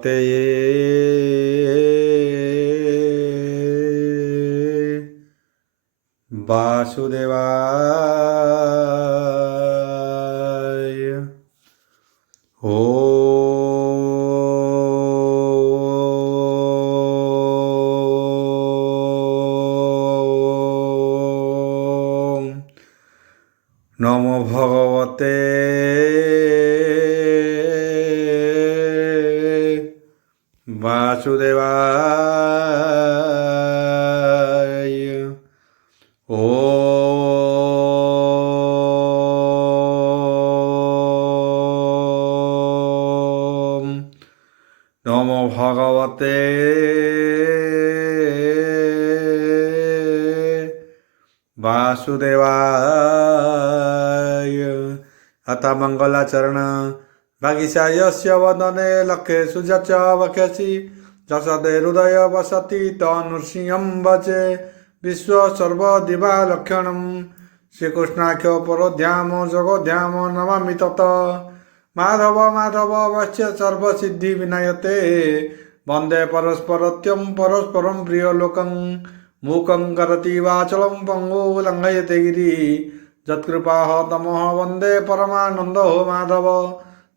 ভগবতে বাসুদেবায়। ওম নমো ভগবতে বাসুদেবায়। ওম নমো ভগবতে वासुदेवाय। अथ मंगलाचरण भागिशायस्य वदने लखेषु च वक्षसि जसदे हृदय वसति तनुर्सिंहं वचे विश्व सर्वदिवा लक्षणं श्रीकृष्णाख्य परोध्याम जगोध्याम नमामि तत् माधव माधव वश्य सर्वसिद्धि विनायते वंदे परस्परत्यं परस्परं प्रियलोकं मूकं करोति वाचलं पंगु लंघयते गिरि जत्कृपाः तमः वंदे परमानंदो माधव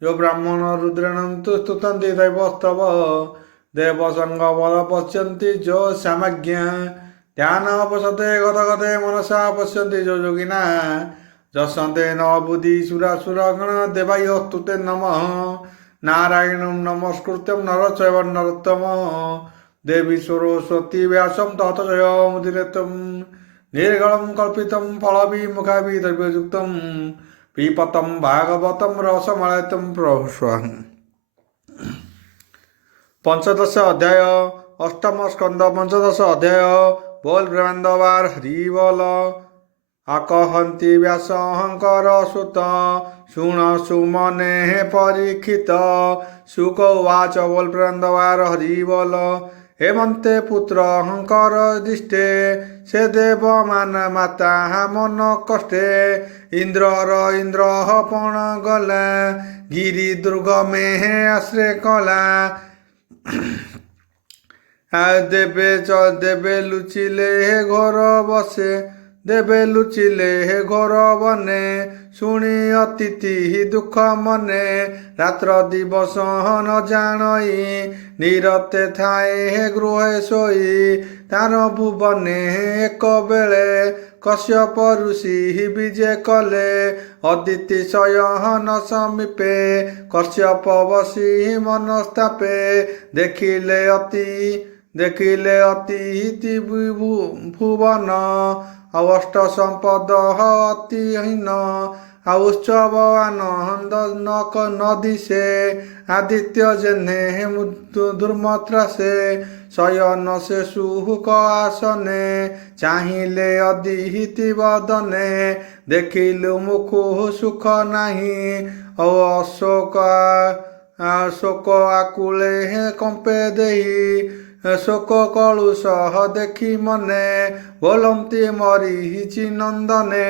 यो ब्राह्मण रुद्रेण स्तुतन्ति दैवस्तव देवसंगवद पश्यन्ति जो सामज्ञा ध्यानोपसते गदगदे मनसा पश्यन्ति जो योगिना जसन्ते न बुद्धि सुरासुरगण देवायस्तुते नमः नारायणं नमस्कृत्यं नरचैव नरोत्तमः देवी सरस्वती व्यासं ततः मुदिरेतं निर्गलं कल्पितं फलविमुखाभिद्रव्ययुक्तं पिपतं भागवतं रसमलयितं प्रभुस्वहं। पंचदश अध्याय अष्टम स्कंद पंचदश अध्याय बोल ब्रह्मांडवार हरि बोल। आकहन्ति व्यासहंकर सुत शुण सुमने परीक्षित शुक उवाच बोल ब्रह्मांडवार हरि बोल। हेमंते पुत्र हंकर दिष्टे से देव मान माता मन कष्टे इंद्रर इंद्र पण गला गिरी दुर्ग में आश्रय कला देवे लुचिले घर बसे देवे लुचिले घर बने शुणी अतिथि दुख मने रात्र दिवस न जानई निरते थाए गृहे सोई तार भुवने एक बेले कश्यप ऋषि विजे कले अदिति शयन समीपे कश्यप बसी मनस्तापे देखिले अति भुवन अष्ट संपद अतिहीन उत्सव आनंद नक नदी से आदित्य जेने दुर्मत्रासे शयन से सुख आसने चाहिले अदिहिति वदने देखिलु मुखु सुख नाही शोक आकुले कंपे देही शोक कलुषह देखि मने बोलंती मरीचि नंदने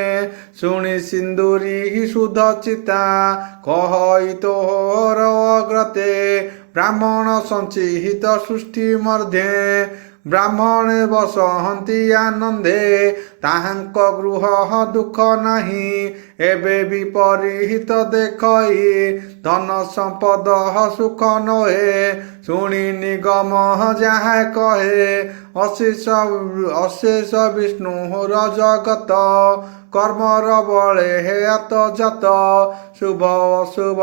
शुणी सिंदूरी सुध चिता कहि तोहर अग्रते ब्राह्मण संचिहित सृष्टि मर्ध्ये ब्राह्मणे बसहन्ति आनंदे ताहांक गृह दुख नाही एबे विपरीत देखई धन संपद सुख नहे शुणी निगम जहाँ कहे अशेष विष्णुर जगत कर्मर बले हेत जत शुभ अशुभ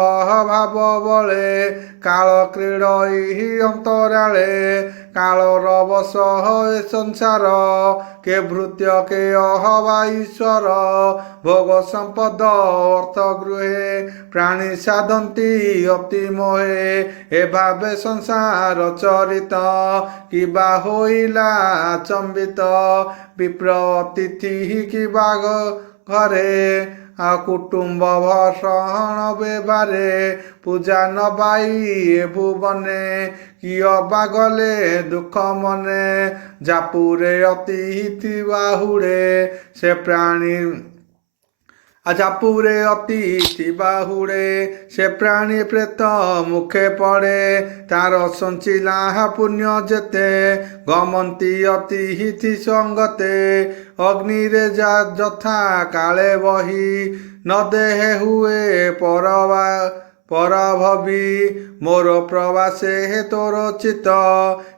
भाव बले काल क्रीडई अंतराले कालर बस संसार के भृत्य के अहवा ईश्वर भोग संपद अर्थ गृहे प्राणी साधंती अति मोहे ए भावे संसार चरित किबा होइला चंबित विप्र अतिथि किबा घरे कुटुंब भषण बेबारे पूजा नबाई भुवने किय बागले दुख मने जापुरे अतिथि बाहुड़े से प्राणी আজাপুরে অতিথি বাহুড়ে সে প্রাণী প্রেত মুখে পড়ে তার সঞ্চিলা পুণ্য যেতে গমন্তি অতিথি সঙ্গতে অগ্নিরে যা যথা কালে বহি ন দেহে হুয়ে পরাভবি মোর প্রবাসে তোর চিত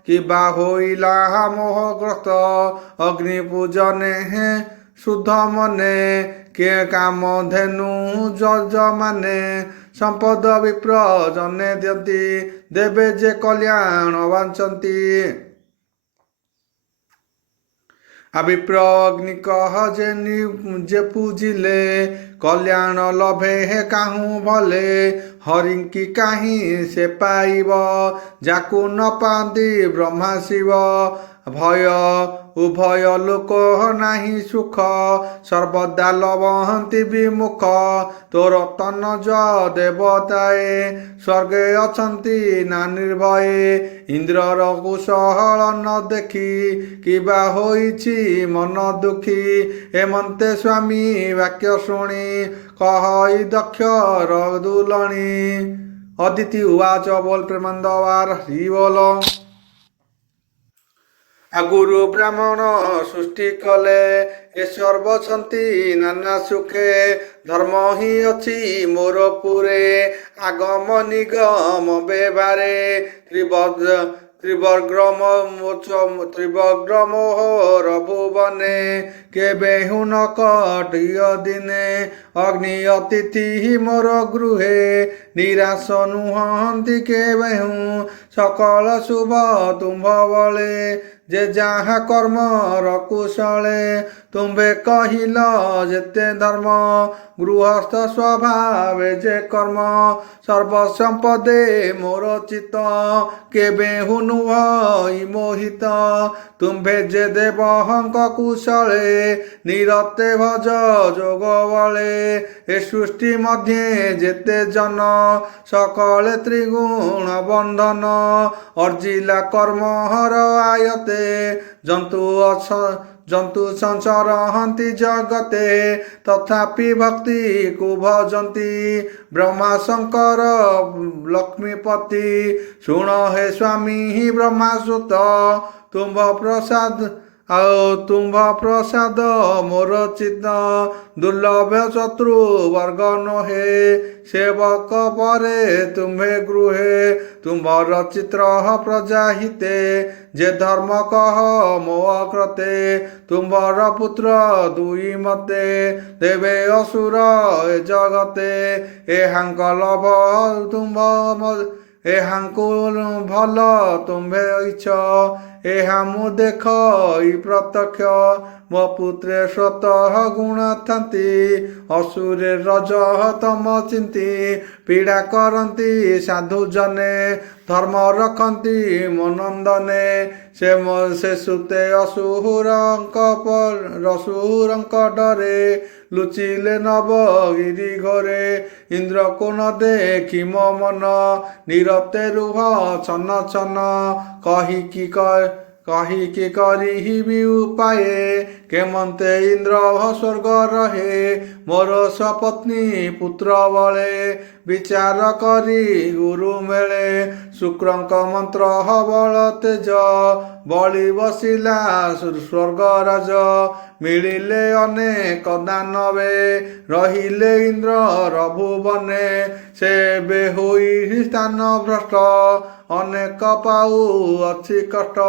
কিবা হইলা মোহগ্রস্ত অগ্নি পূজনে শুদ্ধ মনে কে কাম ধেনু যজ মানে সম্পদ বিপ্র জনে দিয়ନ୍ତି দেবে যে কল্যাণ বাঞ্ছନ୍ତି আবিপ্র অগ্নি কহ যে পূজিলে কল্যাণ লভে কাহু ভলে হরিঙ্কি কাহি সে পাইব যাকু ন পাନ୍ତି ব্রহ্মা শিব ভয় উভয় লোক নাহি সুখ সর্বদা লবহନ୍ତି বিমুখ তোর তনজ দেবতাଏ স্বর্গে অଛନ୍ତି না নির্ভয়ে ইন্দ্রর কুশଳ ନ ଦେଖି কিবা ହୋଇଛି ମନ ଦୁଃଖୀ ହେମନ୍ତେ ସ୍ୱାମୀ ବାକ୍ୟ ଶୁଣି କହଇ ଦକ୍ଷ ରଦୁଲଣି ଅଦିତି ଉବାଚ ବୋଲ ପ୍ରେମାନନ୍ଦବାର ହରି ବୋଲ ଆଗୁରୁ ବ୍ରାହ୍ମଣ ସୃଷ୍ଟି କଲେ ଏ ସର୍ବଛନ୍ତି ନାନା ସୁଖେ ଧର୍ମ ହିଁ ଅଛି ମୋର ପୁରେ ଆଗମ ନିଗମ ବେବାରେ ত্রিবগ্রমোহর ভুবনে কেবে হুন কটিয় দিনে অগ্নি অতিথি মোর গৃহে নিরাশ নুহନ୍ତି কেবে হু সকল শুভ তুম্ভ বলে যে যাহা কর্মর কুশলে তুম্ভে কহিল যেতে ধর্ম গৃহস্থ স্বভাবে যে কর্ম সর্বসম্পদে মোর চিত কেবে হুনু ভই মোহিত তুম্ভে যে দেবহঙ্ক কুশলে নিরতে ভজ যোগ বলে এ সৃষ্টি মধ্যে যেতে জন সকলে ত্রিগুণ বন্ধন অর্জিলা কর্মহর আয়তে জন্তু সঞ্চরহନ୍ତି জগতে তথাপি ভক্তি কু ভজନ୍ତି ব্রহ্মা শঙ্কর লক্ষ্মীপতি শুণ হে স্বামী ব্রহ্মা সুত তুম্ভ প্রসাদ মোর চিত্ତ দুর্লভ শত্রু বর্গ নহে সেবক পরে তুম্ভে গৃহে তুম্ভর চিত্র প্রজাহিতে যে ধর্ম কহ ମୋ অগ্রতে তুম্ভর পুত্র দুই মতে দেবে অসুর এ জগতে এহাঙ্ক লভ তুম্ভ এহাঙ্কু ভাল তুম্ভে ইচ্ছ ଏହା ମୁଁ ଦେଖ ପ୍ରତ୍ୟକ୍ଷ ମୋ ପୁତ୍ରେ ସ୍ୱତଃ ଗୁଣ ଥାନ୍ତି ଅସୁରେ ରଜ ତମ ଚିନ୍ତି ପୀଡ଼ା କରନ୍ତି ସାଧୁ ଜନେ ଧର୍ମ ରଖନ୍ତି ମନନ୍ଦନେ ସେ ସୁତେ ଅସୁରଙ୍କ ଡରେ ଲୁଚିଲେ ନବଗିରି ଘରେ ଇନ୍ଦ୍ର କୋଣ ଦେଖି ମୋ ମନ ନିରତେ ରୁହ ଛନ ଛନ କହିକି କରିବି ଉପାଏ କେମନ୍ତେ ଇନ୍ଦ୍ର ସ୍ୱର୍ଗ ରହେ ମୋର ସ୍ୱପତ୍ନୀ ପୁତ୍ର ବଳେ ବିଚାର କରି ଗୁରୁ ମେଳେ ଶୁକ୍ରଙ୍କ ମନ୍ତ୍ର ବଳ ତେଜ ବଳି ବସିଲା ସ୍ୱର୍ଗରାଜ ମିଳିଲେ ଅନେକ ଦାନବେ ରହିଲେ ଇନ୍ଦ୍ର ଭୁବନେ ସେ ବେ ହୋଇ ସ୍ଥାନ ଭ୍ରଷ୍ଟ ଅନେକ ପାଉ ଅଛି କଷ୍ଟ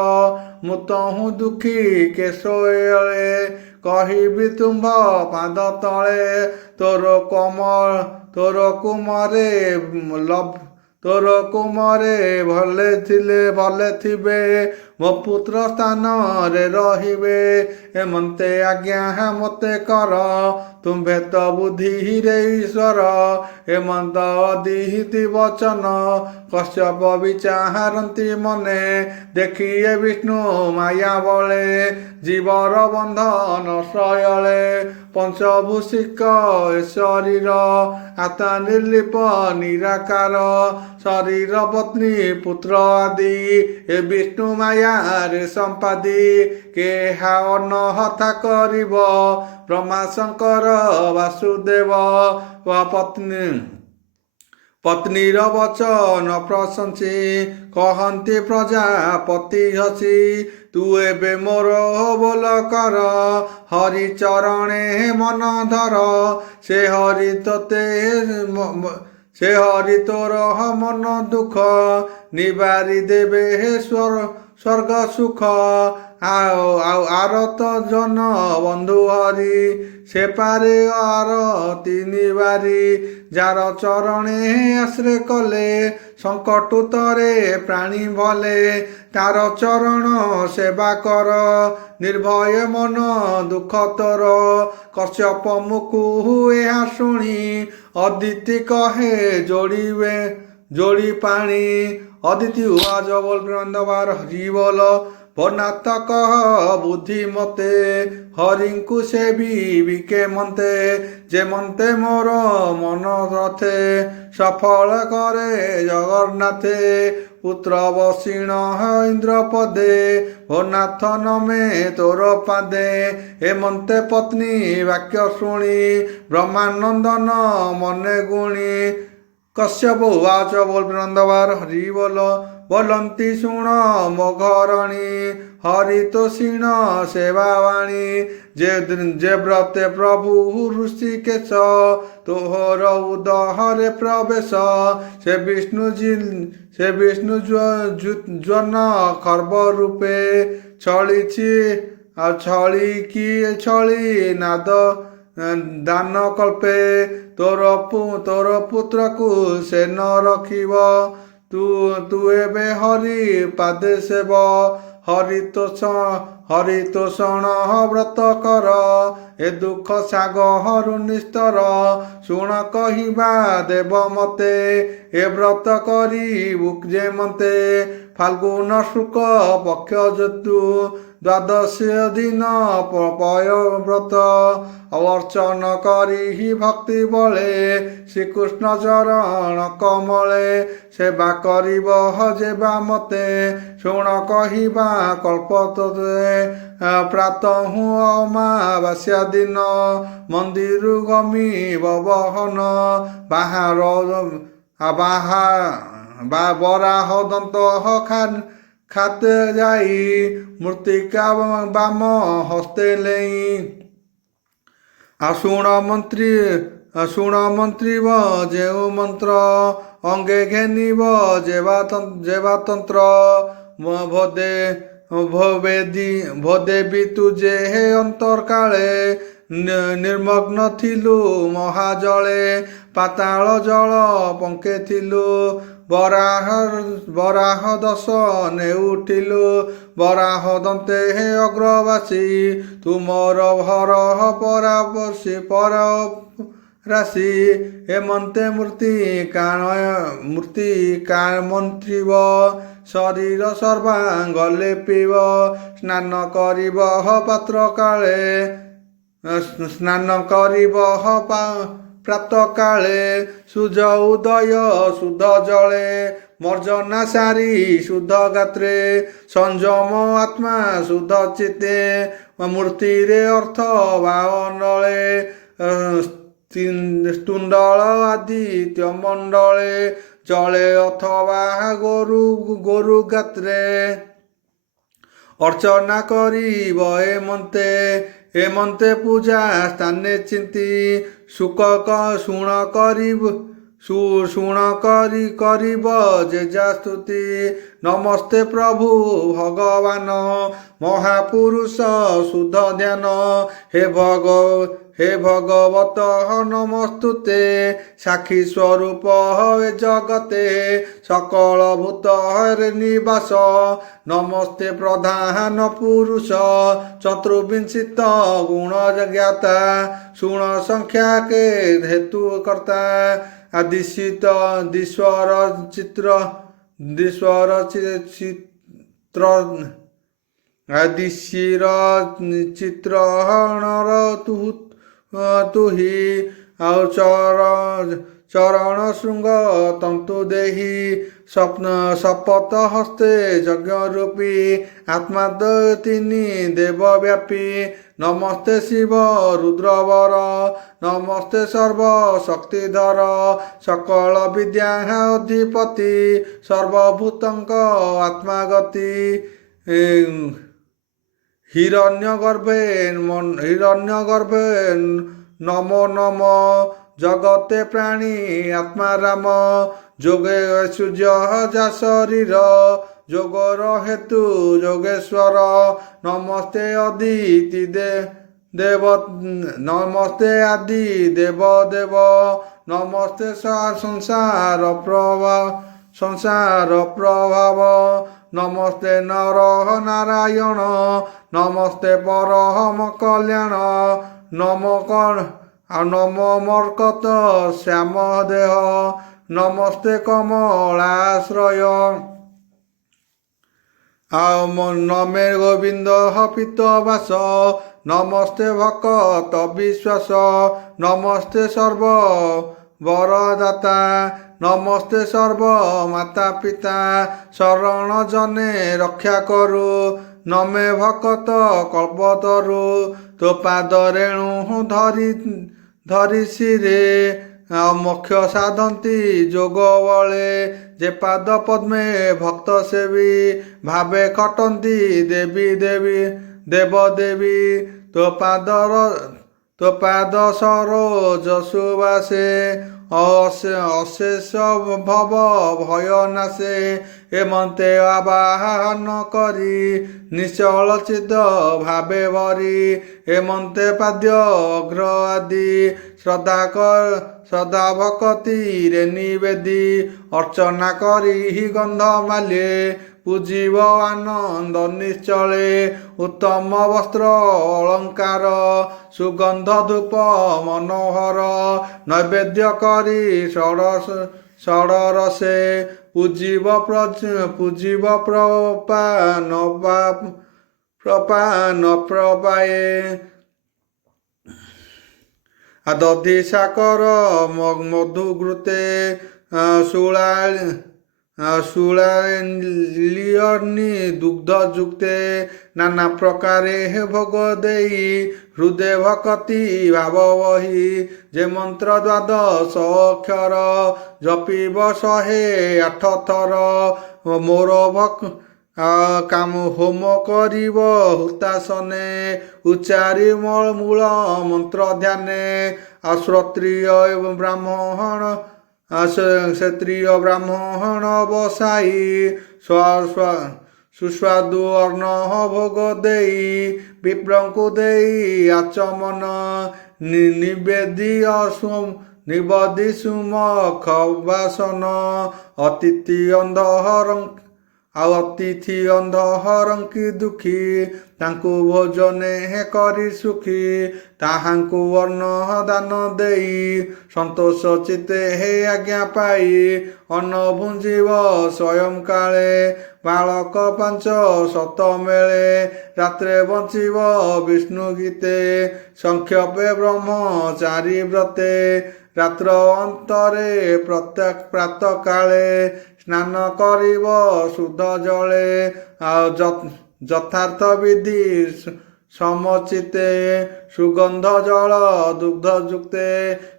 ମୁଁ ତହୁଁ ଦୁଃଖୀ କେଶୋଳେ କହିବି ତୁମ୍ଭ ପାଦ ତଳେ ତୋର କୁମରେ ଭଲେ ଥିବେ ମୋ ପୁତ୍ର ସ୍ଥାନରେ ରହିବେ ଏମନ୍ତେ ଆଜ୍ଞା ମୋତେ କର ତୁମ୍ଭେ ତ ବୁଦ୍ଧିରେ ଈଶ୍ୱର ଏମନ୍ତ ଅଦିହିତ ବଚନ କଶ୍ୟପ ବିଚାରନ୍ତି ମନେ ଦେଖିଏ ବିଷ୍ଣୁ ମାୟା ବଳେ ଜୀବର ବନ୍ଧନ ଶୟଳେ ପଞ୍ଚଭୂଷିକ ଏ ଶରୀର ଆତ୍ମା ନିର୍ଲିପ ନିରାକାର ଶରୀର ପତ୍ନୀ ପୁତ୍ର ଆଦି ଏ ବିଷ୍ଣୁ ମାୟାରେ ସମ୍ପାଦି କେହା ଅନହତା କରିବ ବ୍ରହ୍ମା ଶଙ୍କର ବାସୁଦେବ ପତ୍ନୀର ବଚନ ପ୍ରଶଂସୀ କହନ୍ତି ପ୍ରଜାପତି ହସି ତୁ ଏବେ ମୋର ବୋଲ କର ହରି ଚରଣେ ମନ ଧର ସେ ହରି ତୋର ମନ ଦୁଃଖ ନିବାରି ଦେବେ ସ୍ୱର୍ଗ ସୁଖ ଆରତ ଜନ ବନ୍ଧୁ ହରି ସେ ପାରେ ଆରତି ନିବାରି ଯାର ଚରଣେ ଆଶ୍ରୟ କଲେ ସଙ୍କଟୁତରେ ପ୍ରାଣୀ ଭଲେ ତାର ଚରଣ ସେବା କର ନିର୍ଭୟ ମନ ଦୁଃଖ ତୋର କଶ୍ୟପ ମୁକୁ ଏହା ଶୁଣି ଅଦିତି କହେ ଯୋଡ଼ି ପାଣି ଅଦିତି ଉଆଜ ବୋଲ ବୃନ୍ଦବାର ହରି ବୋଲ ଭନାଥ କହ ବୁଦ୍ଧି ମତେ ହରିଙ୍କୁ ସେବିକେ ମନ୍ତେ ଯେ ମନ୍ତେ ମୋର ମନ ରଥେ ସଫଳ କରେ ଜଗନ୍ନାଥେ ପୁତ୍ର ବସିଣ ଇନ୍ଦ୍ର ପଦେ ଭନାଥ ନମେ ତୋର ପାଦେ ହେମନ୍ତେ ପତ୍ନୀ ବାକ୍ୟ ଶୁଣି ବ୍ରହ୍ମାନନ୍ଦନ ମନେ ଗୁଣି କଶ୍ୟପ ଉବାଚ ବୋଲ ବୃନ୍ଦବାର ହରି ବୋଲନ୍ତି ଶୁଣ ମୋ ଘରଣୀ ହରି ତୋଷିଣ ସେବାବାଣୀ ଯେ ବ୍ରତେ ପ୍ରଭୁ ଋଷିକେଶ ତୋହର ଉଦହରେ ପ୍ରବେଶ ସେ ବିଷ୍ଣୁ ଜ୍ୱନ ଖର୍ବ ରୂପେ ଛଳି ନାଦ ଦାନ କଳ୍ପେ ତୋର ପୁତ୍ରକୁ ସେ ନ ରଖିବ ତୁ ଏବେ ହରି ପାଦେ ସେବ ହରିତୋଷଣ ବ୍ରତ କର ଏ ଦୁଃଖ ସାଗହରୁ ନିସ୍ତର ଶୁଣ କହିବା ଦେବ ମତେ ଏ ବ୍ରତ କରିବୁ ଯେ ମତେ ଫାଲ୍ଗୁନ ଶୁକ ପକ୍ଷ ଯତୁ ଦ୍ୱାଦଶ ଦିନ ପୟ ବ୍ରତ ଅର୍ଚ୍ଚନ କରି ଭକ୍ତି ବଳେ ଶ୍ରୀକୃଷ୍ଣ ଚରଣ କମଳେ ସେବା କରିବ ଯେବା ମତେ ଶୁଣ କହିବା କଳ୍ପତୋତେ ପ୍ରାତଃ ଅମାବାସ୍ୟା ଦିନ ମନ୍ଦିର ଗମିବ ବହନ ବରାହ ଦନ୍ତ ଖାତେ ଯାଇ ମୃତ୍ତିକା ବାମ ହସ୍ତେ ଲେଇ ଶୁଣ ମନ୍ତ୍ରୀବ ଯେଉଁ ମନ୍ତ୍ର ଅଙ୍ଗେ ଘେନିବ ଯେବା ତନ୍ତ୍ର ଭୋଦେବି ତୁଜେ ହେ ଅନ୍ତର୍କାଳେ ନିର୍ମଗ୍ନ ଥିଲୁ ମହାଜଳେ ପାତାଳ ଜଳ ପଙ୍କେ ଥିଲୁ ବରାହ ଦଶ ନେଉଠିଲୁ ବରାହ ଦନ୍ତେ ହେ ଅଗ୍ରବାସୀ ତୁମର ଭରହ ପରାପର୍ଶୀ ରାଶି ହେମନ୍ତେ ମୂର୍ତ୍ତି ମନ୍ତ୍ରୀବ ଶରୀର ସର୍ବାଙ୍ଗ ଲେପିବ ସ୍ନାନ କରିବ ପାତ୍ର କାଳେ ପ୍ରାତ କାଳେ ସୂର୍ଯ୍ୟ ଉଦୟ ଶୁଦ୍ଧ ଜଳେ ମର୍ଜନା ସାରି ଶୁଦ୍ଧ ଗାତ୍ରେ ସଂଯମ ଆତ୍ମା ଶୁଦ୍ଧ ଚିତ୍ତେ ମୂର୍ତ୍ତିରେ ଅର୍ଥ ବାଅନଳେ ତୁଣ୍ଡଳ ଆଦିତ୍ୟ ମଣ୍ଡଳେ ଜଳେ ଅଥବା ଗୋରୁ ଗାତ୍ରେ ଅର୍ଚ୍ଚନା କରିବ ହେମନ୍ତେ ପୂଜା ସ୍ଥାନେ ଚିନ୍ତି ଶୁଣ କରିବ ଯେଜା ସ୍ତୁତି ନମସ୍ତେ ପ୍ରଭୁ ଭଗବାନ ମହାପୁରୁଷ ଶୁଦ୍ଧ ଧ୍ୟାନ ହେ ଭଗବତ ନମସ୍ତୁତେ ସାକ୍ଷୀ ସ୍ୱରୂପ ଏ ଜଗତେ ସକଳ ଭୂତରେ ନିବାସ ନମସ୍ତେ ପ୍ରଧାନ ପୁରୁଷ ଚତୁର୍ବିଂଶିତ ଗୁଣ ଜ୍ଞାତା ଶୁଣ ସଂଖ୍ୟା କେ ହେତୁ କର୍ତ୍ତା ଦିଶ୍ୱର ଚିତ୍ରହଣର ତୁହି ଆଉ চরণ শৃঙ্গ তন্তু দেহি স্বপ্ন শপথ হস্তে যজ্ঞ রূপী আত্মাদ্বয় তিনি দেবব্যাপী নমস্তে শিব রুদ্রবর নমস্তে সর্ব শক্তিধর সকল বিদ্যা অধিপতি সর্বভূতଙ୍କ আত্মাগতি হিরণ্যগর্ভে নমো নম জগতে প্রাণী আত্মারাম যোগে সূর্য যা শরীর যোগর হেতু যোগেশ্বর নমস্তে অদিতি দেব নমস্তে আদি দেব দেব নমস্তে সংসার প্রভাব নমস্তে নর নারায়ণ নমস্তে পরম কল্যাণ নম মর্কত শ্যাম দেহ নমস্তে কমলাশ্রয় নমে গোবিন্দ পিত বাস নমস্তে ভকত বিশ্বাস নমস্তে সর্ব বরদাতা নমস্তে সর্ব মাতা পিতা শরণ জনে রক্ষা করু নমে ভকত কল্পতরু তো পাଦ ରେଣୁ ଧରି ଶିରେ ମୋକ୍ଷ ସାଧନ୍ତି ଯୋଗ ବଳେ ଯେ ପାଦ ପଦ୍ମେ ଭକ୍ତ ସେବୀ ଭାବେ ଖଟନ୍ତି ଦେବୀ ଦେବ ଦେବୀ তো ପାଦ ସରୋଜ ସୁବାସେ অশেষ ভব ভয় নাশে এমন্তে আবাহন করি নিশ্চল চিদ ভাবে ভরি এমন্তে পাদ্য অগ্র আদি শ্রদ্ধা ভকতিরে নিবেদি অর্চনা করি গন্ধ মালে পুজিব আনন্দ নিশ্চলে উত্তম বস্ত্র অলঙ্কার সুগন্ধ ধূপ মনোহর নৈবেদ্য করি ষড়রসে পুজিব প্রপান প্রপায়ে দধি সাকর মধুঘৃতে সুলালিয়র্নি দুগ্ধ যুক্তে নানা প্রকারে ভোগ দেই হৃদে ভকতি ভাব বহি যে মন্ত্র দ্বাদশ অক্ষর জপিব 108 থর মোর কাম হোম করিব হুতাসনে উচ্চারি মূଳ মন্ତ୍ର ধ্যানে শ্ରୋତ୍ରିୟ ଏବଂ ବ୍ରାହ୍ମଣ କ୍ଷତ୍ରିୟ ବ୍ରାହ୍ମଣ ବସାଇ ସୁସ୍ୱାଦୁ ଅନ୍ନ ଭୋଗ ଦେଇ ବିପ୍ରଙ୍କୁ ଦେଇ ଆଚମନ ନିବେଦି ସୁମଖ ବାସନ ଅତିଥି ଅନ୍ଧହରଙ୍କି ଦୁଃଖୀ ତାଙ୍କୁ ଭୋଜନେ କରି ସୁଖୀ ତାହାଙ୍କୁ ଅନ୍ନ ଦାନ ଦେଇ ସନ୍ତୋଷ ଚିତ୍ତେ ହେ ଆଜ୍ଞା ପାଇ ଅନ୍ନ ଭୁଞ୍ଜିବ ସ୍ୱୟଂ କାଳେ ବାଳକ 500 ମେଳେ ରାତ୍ରେ ବଞ୍ଚିବ ବିଷ୍ଣୁ ଗୀତେ ସଂକ୍ଷେପେ ବ୍ରହ୍ମଚାରୀ ବ୍ରତେ ରାତ୍ର ଅନ୍ତରେ ପ୍ରତ୍ୟେକ ପ୍ରାତଃ କାଳେ ସ୍ନାନ କରିବ ଶୁଦ୍ଧ ଜଳେ ଯଥାର୍ଥ ବିଧି ସମଚିତେ ସୁଗନ୍ଧ ଜଳ ଦୁଗ୍ଧ ଯୁକ୍ତେ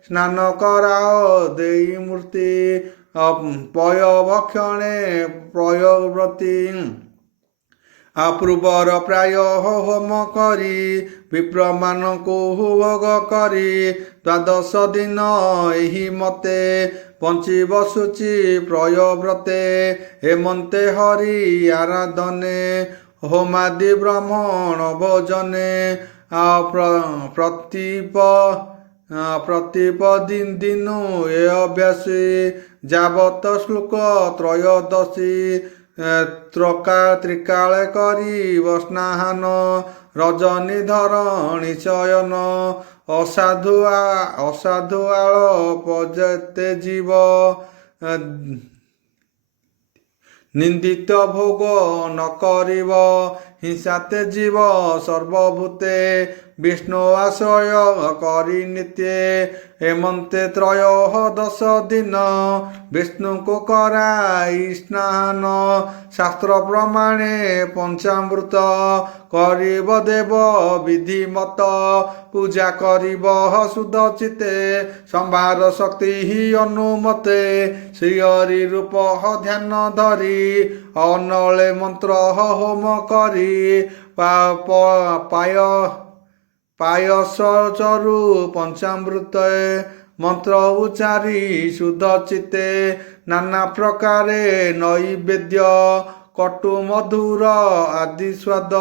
ସ୍ନାନ କରାଅ ଦେଇ ମୂର୍ତ୍ତି ପୟ ଭକ୍ଷଣେ ପ୍ରୟୋବ୍ରତୀ ପୂର୍ବର ପ୍ରାୟ ହୋମ କରି ବିପ୍ରମାନଙ୍କୁ ଭୋଗ କରି ଦ୍ୱାଦଶ ଦିନ ଏହି ମତେ ପଞ୍ଚିବ ସୂଚି ପ୍ରୟବ୍ରତେ ହେମନ୍ତେ ହରି ଆରାଧନେ ହୋମାଦି ବ୍ରାହ୍ମଣ ଭୋଜନେ ପ୍ରତୀପ ଦିନୁ ଏ ଅଭ୍ୟାସୀ ଯାବତ ଶ୍ଲୋକ ତ୍ରୟୋଦଶୀ ତ୍ରିକାଳେ କରି ସ୍ନାହାନ ରଜନୀ ଧରଣୀ ଶୟନ ଅସାଧୁଆଳ ପଜତେ ଜୀବ ନିନ୍ଦିତ ଭୋଗ ନ କରିବ ହିଂସାତେ ଜୀବ ସର୍ବଭୂତେ ବିଷ୍ଣୁ ଆଶ୍ରୟ କରି ନିତ୍ୟେ ହେମନ୍ତେ ତ୍ରୟୋଦଶ ଦିନ ବିଷ୍ଣୁଙ୍କୁ କରାଇ ସ୍ନାନ ଶାସ୍ତ୍ର ପ୍ରମାଣେ ପଞ୍ଚାମୃତ କରିବ ଦେବ ବିଧିମତ ପୂଜା କରିବ ଶୁଦ୍ଧ ଚିତ୍ତେ ସମ୍ଭାର ଶକ୍ତି ଅନୁମତେ ଶ୍ରୀହରି ରୂପ ଧ୍ୟାନ ଧରି ଅନଳେ ମନ୍ତ୍ର ହୋମ କରି ପାୟସ ଚରୁ ପଞ୍ଚାମୃତ ମନ୍ତ୍ର ଉଚାରି ଶୁଦ୍ଧ ଚିତ୍ତେ ନାନା ପ୍ରକାରେ ନୈବେଦ୍ୟ କଟୁ ମଧୁର ଆଦି ସ୍ୱାଦ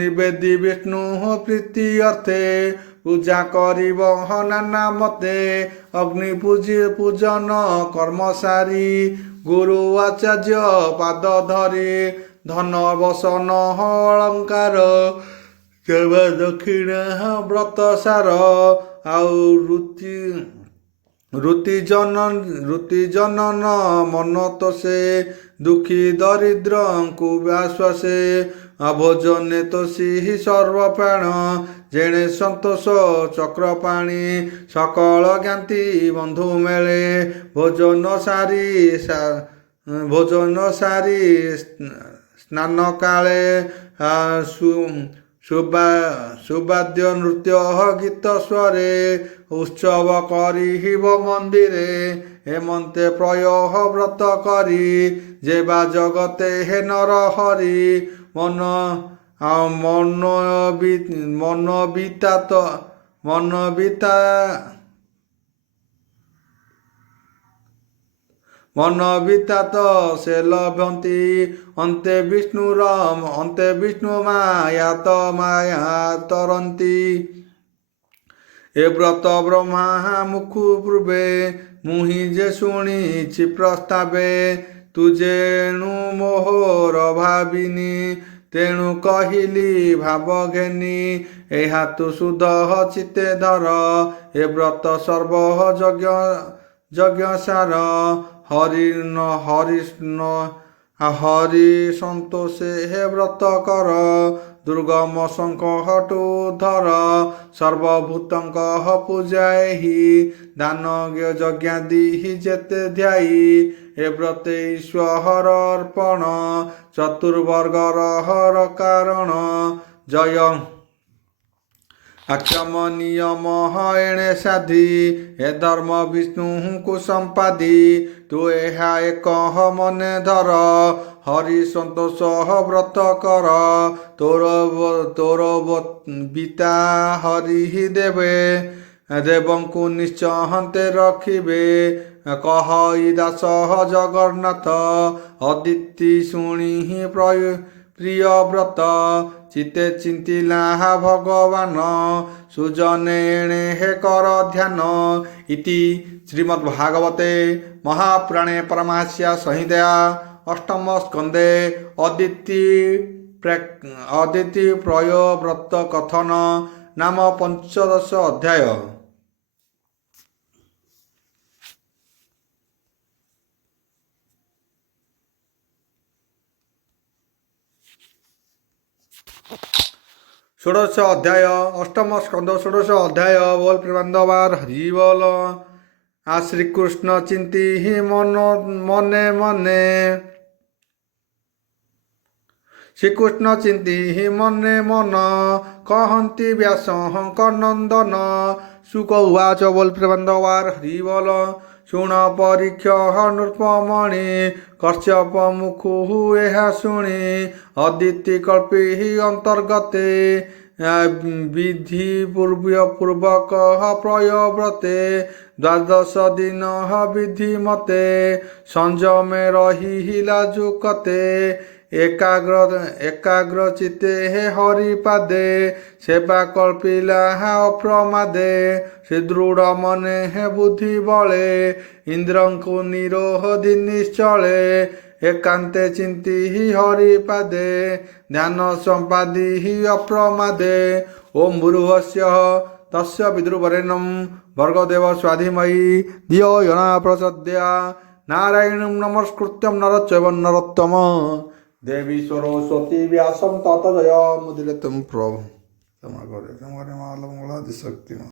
ନିବେଦି ବିଷ୍ଣୁ ପ୍ରୀତି ଅର୍ଥେ ପୂଜା କରିବ ନାନା ମତେ ଅଗ୍ନି ପୂଜନ କର୍ମ ସାରି ଗୁରୁ ଆଚାର୍ଯ୍ୟ ପାଦ ଧରି ଧନ ବସନ ଅଳଙ୍କାର ସେବା ଦକ୍ଷିଣା ବ୍ରତ ସାର ଆଉ ଋତି ଜନନ ମନ ତୋଷେ ଦୁଃଖୀ ଦରିଦ୍ରଙ୍କୁ ଆଶ୍ୱାସେ ଭୋଜନେ ତୋଷି ସର୍ବପ୍ରାଣ ଯେଣେ ସନ୍ତୋଷ ଚକ୍ରପାଣି ସକଳ ଜ୍ଞାତି ବନ୍ଧୁ ମେଳେ ଭୋଜନ ସାରି ସ୍ନାନ କାଳେ ସୁବାଦ୍ୟ ନୃତ୍ୟ ଗୀତ ସ୍ୱରେ ଉତ୍ସବ କରିବ ମନ୍ଦିରେ ହେମନ୍ତେ ପ୍ରୟହ ବ୍ରତ କରି ଯେବା ଜଗତେ ହେ ନର ହରି ମନବିତାତ ସେ ଲଭନ୍ତି ଅନ୍ତେ ବିଷ୍ଣୁ ମାୟା ତରନ୍ତି ଏ ବ୍ରତ ବ୍ରହ୍ମା ମୁଖୁ ପୂର୍ବେ ମୁହିଁ ଯେ ଶୁଣିଛି ପ୍ରସ୍ତାବେ ତୁ ଯେଣୁ ମୋହର ଭାବିନି ତେଣୁ କହିଲି ଭାବ ଘେନି ଏହା ତୁ ସୁଧ ଚିତେ ଧର ଏ ବ୍ରତ ସର୍ବ ଯଜ୍ଞ ସାର ହରି ସନ୍ତୋଷେ ହେ ବ୍ରତ କର ଦୁର୍ଗମ ସଂକଟୁ ଧର ସର୍ବଭୂତଙ୍କ ପୂଜାହି ଦାନ ଯଜ୍ଞାଦି ଯେତେ ଧ୍ୟାଇ ଏ ବ୍ରତେ ଈଶ୍ୱର ଅର୍ପଣ ଚତୁର୍ବର୍ଗର ହର କାରଣ ଜୟ ଆକ୍ଷମ ନିୟମ ଏଣେ ସାଧି ଏ ଧର୍ମ ବିଷ୍ଣୁଙ୍କୁ ସମ୍ପାଦି ତୁ ଏହା ଏକ ମନେ ଧର ହରି ସନ୍ତୋଷ ବ୍ରତ କର ତୋର ବିତା ହରି ଦେବଙ୍କୁ ନିଶ୍ଚନ୍ତେ ରଖିବେ କହଇ ଦାସ ଜଗନ୍ନାଥ ଅଦିତି ଶୁଣି ପ୍ରିୟ ବ୍ରତ ଚିତେ ଚିନ୍ତିଲା ଭଗବାନ ସୁଜନେ ଏଣେ ହେ କର ଧ୍ୟାନ ଇତି ଶ୍ରୀମଦ୍ଭାଗବତେ ମହାପୁରାଣେ ପରମାହାସ୍ୟା ସଂହିତା ଅଷ୍ଟମ ସ୍କନ୍ଧେ ଅଦିତି ପ୍ରୟ ବ୍ରତ କଥନ ନାମ ପଞ୍ଚଦଶ ଅଧ୍ୟାୟ। षोडश अध्याय अष्टम स्कंद षोडश अध्याय बोल प्रेमानंदवार हरि बोल। आ श्रीकृष्ण चिंती ही मने मने श्रीकृष्ण चिंती ही मने मन कहती व्यास नंदन सुक उवाच बोल प्रेमानंदवार हरि बोल। शुण परीक्ष नृपमणि कश्यप मुखु ଏହା ଶୁଣି ଅଦିତି କଳ୍ପି ଅନ୍ତର୍ଗତେ ବିଧି ପୂର୍ବକ ପ୍ରୟବ୍ରତେ ଦ୍ୱାଦଶ ଦିନ ବିଧି ମତେ ସଂଯମେ ରହିଲା ଯୁକତେ ଏକାଗ୍ର ଚିତେ ହରିପାଦେ ସେବା କଳ୍ପିଲା ଅପ୍ରମାଦେ ସୁଦୃଢ଼ ମନେ ବୁଦ୍ଧି ବଳେ ଇନ୍ଦ୍ରଙ୍କୁ ନିରୋଧି ନିଶ୍ଚଳେ ଏକାନ୍ତେ ଚିନ୍ତି ହରିପାଦେ ଧ୍ୟାନ ସମ୍ପାଦି ଅପ୍ରମାଦେ ଓಂ ଭୂର୍ଭୁବସ୍ୟ ତସ୍ୟ ବିଦୁର୍ବରେଣ୍ୟଂ ଭର୍ଗଦେବ ସ୍ୱାଧୀମୟୀ ଧିୟୋ ୟୋ ନଃ ପ୍ରଚୋଦୟାତ୍ ନାରାୟଣଂ ନମସ୍କୃତ୍ୟଂ ନରଂ ଚୈବ ନରୋତ୍ତମଂ देवी सरस्वती व्यासं तत जय मुदिरे तुम प्रभु क्षमा करे माला मंगला शक्ति